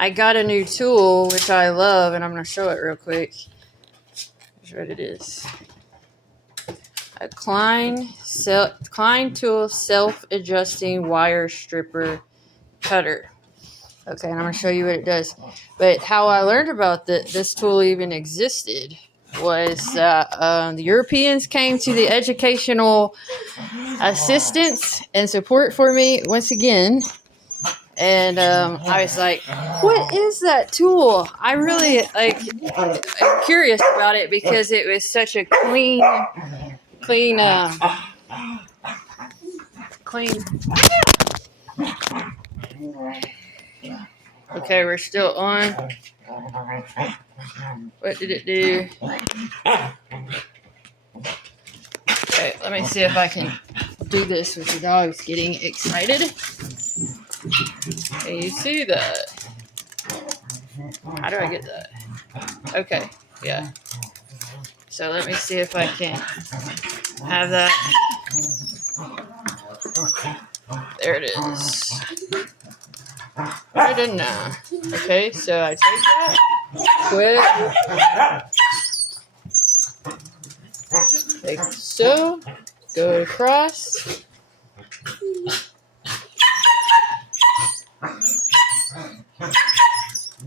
I got a new tool, which I love, and I'm going to show it real quick. Here's what it is. A Klein tool self-adjusting wire stripper cutter. Okay, and I'm going to show you what it does. But how I learned about this tool even existed was the Europeans came to the educational assistance and support for me once again. And I was like, what is that tool? I really I'm curious about it because it was such a clean. Okay, we're still on. What did it do? Okay, let me see if I can do this with the dogs getting excited. Can you see that? How do I get that? Okay, yeah. So let me see if I can have that. There it is. Right in now. Okay, so I take that. Quick. Like so. Go across.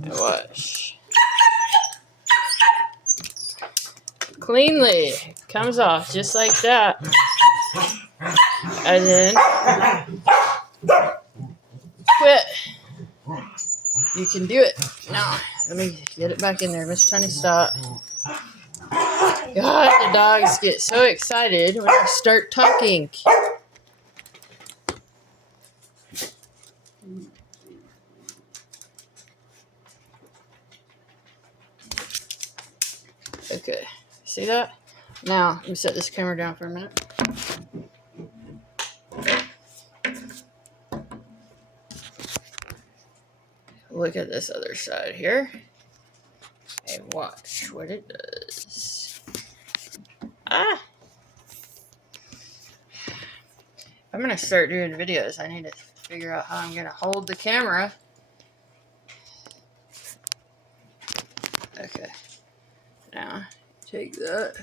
Wash. Cleanly. Comes off just like that. And then quit. You can do it. Now, let me get it back in there. Miss trying to stop. God, the dogs get so excited when I start talking. Okay, see that? Now, let me set this camera down for a minute. Look at this other side here. And watch what it does. Ah! I'm going to start doing videos. I need to figure out how I'm going to hold the camera. Okay. Now, take that.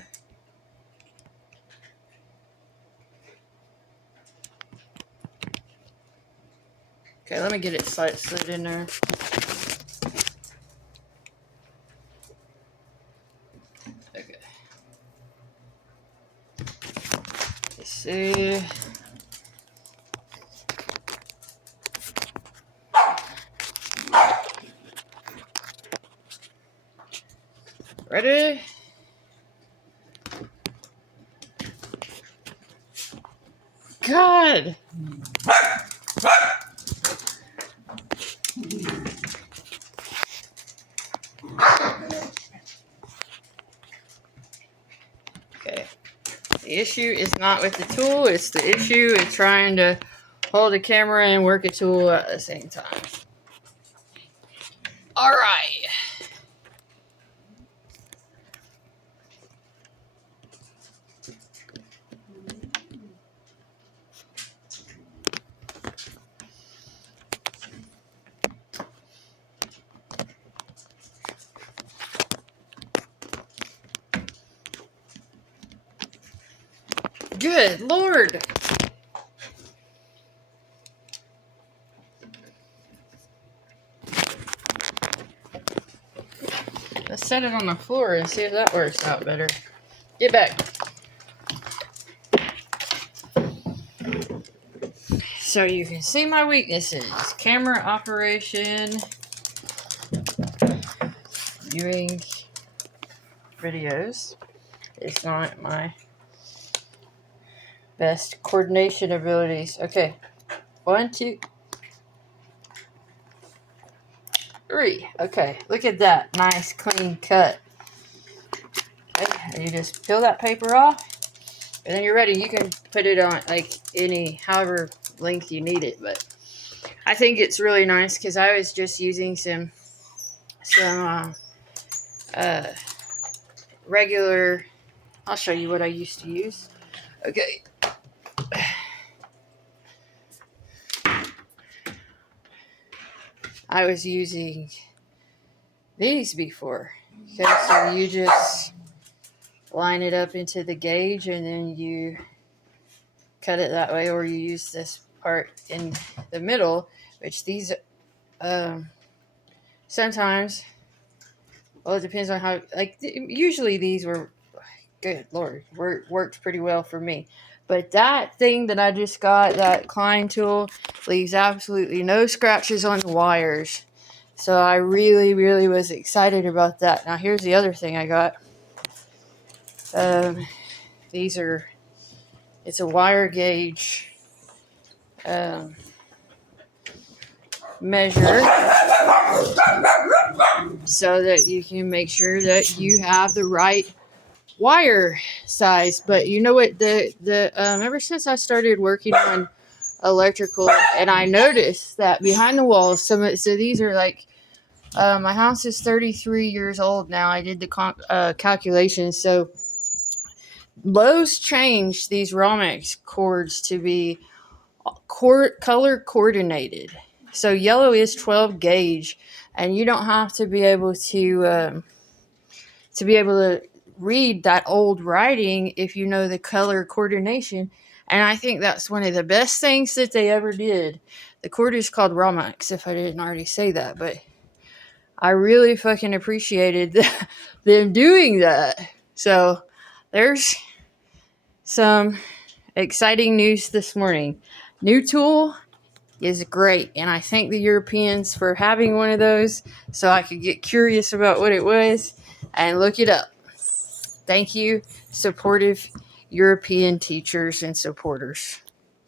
Okay, let me get it slid in there. Okay. Let's see. Ready? God! Okay. The issue is not with the tool, it's the issue is trying to hold the camera and work a tool at the same time. Alright. Good Lord. Let's set it on the floor and see if that works out better. Get back. So you can see my weaknesses. Camera operation. Viewing videos. It's not my best coordination abilities. Okay. 1, 2, 3. Okay. Look at that. Nice clean cut. Okay. And you just peel that paper off. And then you're ready. You can put it on like however length you need it. But I think it's really nice because I was just using some regular. I'll show you what I used to use. Okay. I was using these before. Okay, so you just line it up into the gauge and then you cut it that way, or you use this part in the middle, which these sometimes, well, it depends on how, like, usually these were, good Lord, worked pretty well for me. But that thing that I just got, that Klein tool, leaves absolutely no scratches on the wires. So I really, really was excited about that. Now here's the other thing I got. These are, it's a wire gauge measure, so that you can make sure that you have the right wire size. But you know what, the ever since I started working on electrical, and I noticed that behind the walls, so these are like, my house is 33 years old now. I did the calculations. So Lowe's changed these Romex cords to be color coordinated. So yellow is 12 gauge, and you don't have to be able to read that old writing if you know the color coordination. And I think that's one of the best things that they ever did. The cord is called Romex, if I didn't already say that, but I really fucking appreciated them doing that. So there's some exciting news this morning. New tool is great, and I thank the Europeans for having one of those so I could get curious about what it was and look it up. Thank you, supportive European teachers and supporters.